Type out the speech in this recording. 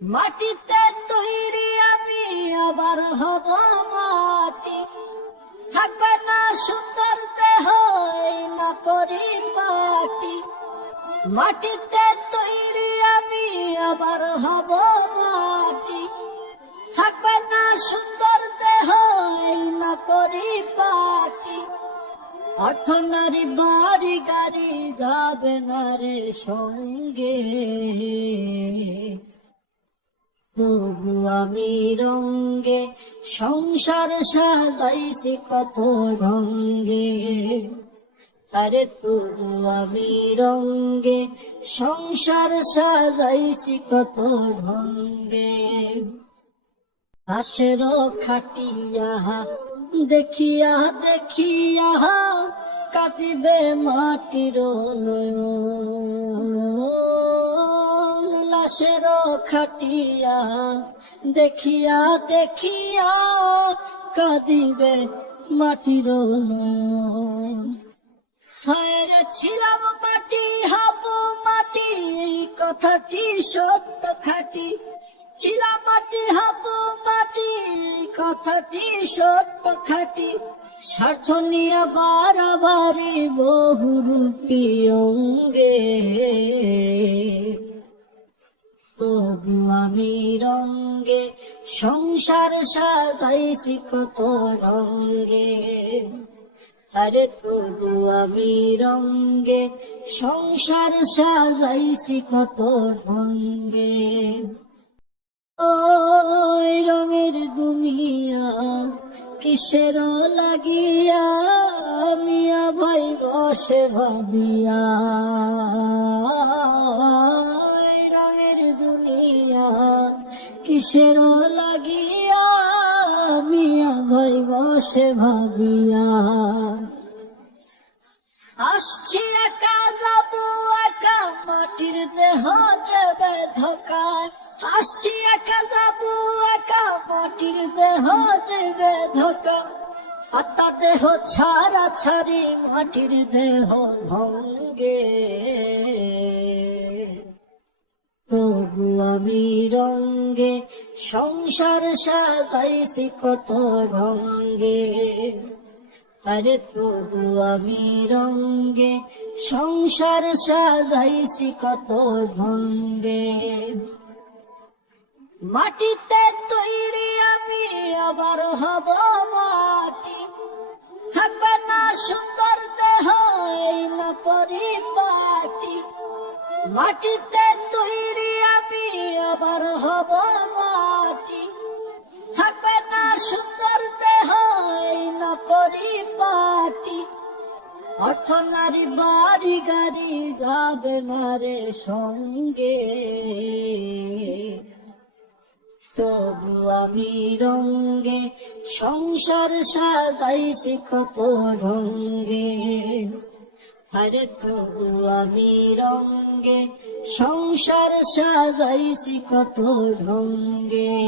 মাটিতে তৈরি আমি আবার হব মাটি, থাকবে না সুন্দর দেহ এই না পরিপাটি। মাটিতে তৈরি আমি আবার হব মাটি, থাকবে না সুন্দর দেহ এই না পরিপাটি। অর্থ নারী বাড়ি গাড়ি যাবে না রে সঙ্গে, তবু আমি রঙ্গে সংসার সাজাইছি কত রঙ্গে। আরে তবু আমি রঙ্গে সংসার সাজাইছি কত ঢঙ্গে। আশেরও খাটিয়া দেখিয়া দেখিয়া কাঁপিবে মাটির নয়ন। লাশেরও খাটিয়া দেখিয়া দেখিয়া কাঁদিবে মাটির নয়ন। হায় রে ছিলাম মাটি হব মাটি, এই কথাটি সত্য খাঁটি। ছিলাম মাটি হব মাটি, এই কথাটি সত্য খাঁটি। স্বার্থ নিয়ে বাড়াবাড়ি বহুরূপী অঙ্গে, তবু আমি রঙ্গে সংসার সাজাইছি কত রঙ্গে। আরে তবু আমি রঙ্গে সংসার সাজাইছি কত ঢঙ্গে। ওই রঙের দুনিয়া কিসের লাগিয়া মিয়া ভাই বসে ভাবিয়া। রঙের দুনিয়া কিসের লাগিয়া মিয়া ভাই বসে ভাবিয়া। আসছি একা যাবো একা মাটির দেহ দেবে ধোকা। আসছি একা যাবো একা মাটির দেহ দেবে ধোকা। আত্মা দেহ ছাড়া ছাড়ি মাটির দেহ ভঙ্গে, তবু আমি রঙ্গে সংসার সাজাইছি কত রঙ্গে। আরে তবু আমি রঙ্গে সংসার সাজাইছি কত ঢঙ্গে। মাটিতে তৈরি আমি আবার হব মাটি, থাকবে না সুন্দর দেহ এই না পরিপাটি। মাটিতে তৈরি আমি আবার হব মাটি, থাকবে না সুন্দর দেহ এই না পরিপাটি। অর্থ নারী বাড়ি গাড়ি যাবে না রে সঙ্গে, তবু আমি রঙ্গে সংসার সাজাইছি কত ঢঙ্গে। আরে তবু আমি রঙ্গে সংসার সাজাইছি কত ঢঙ্গে।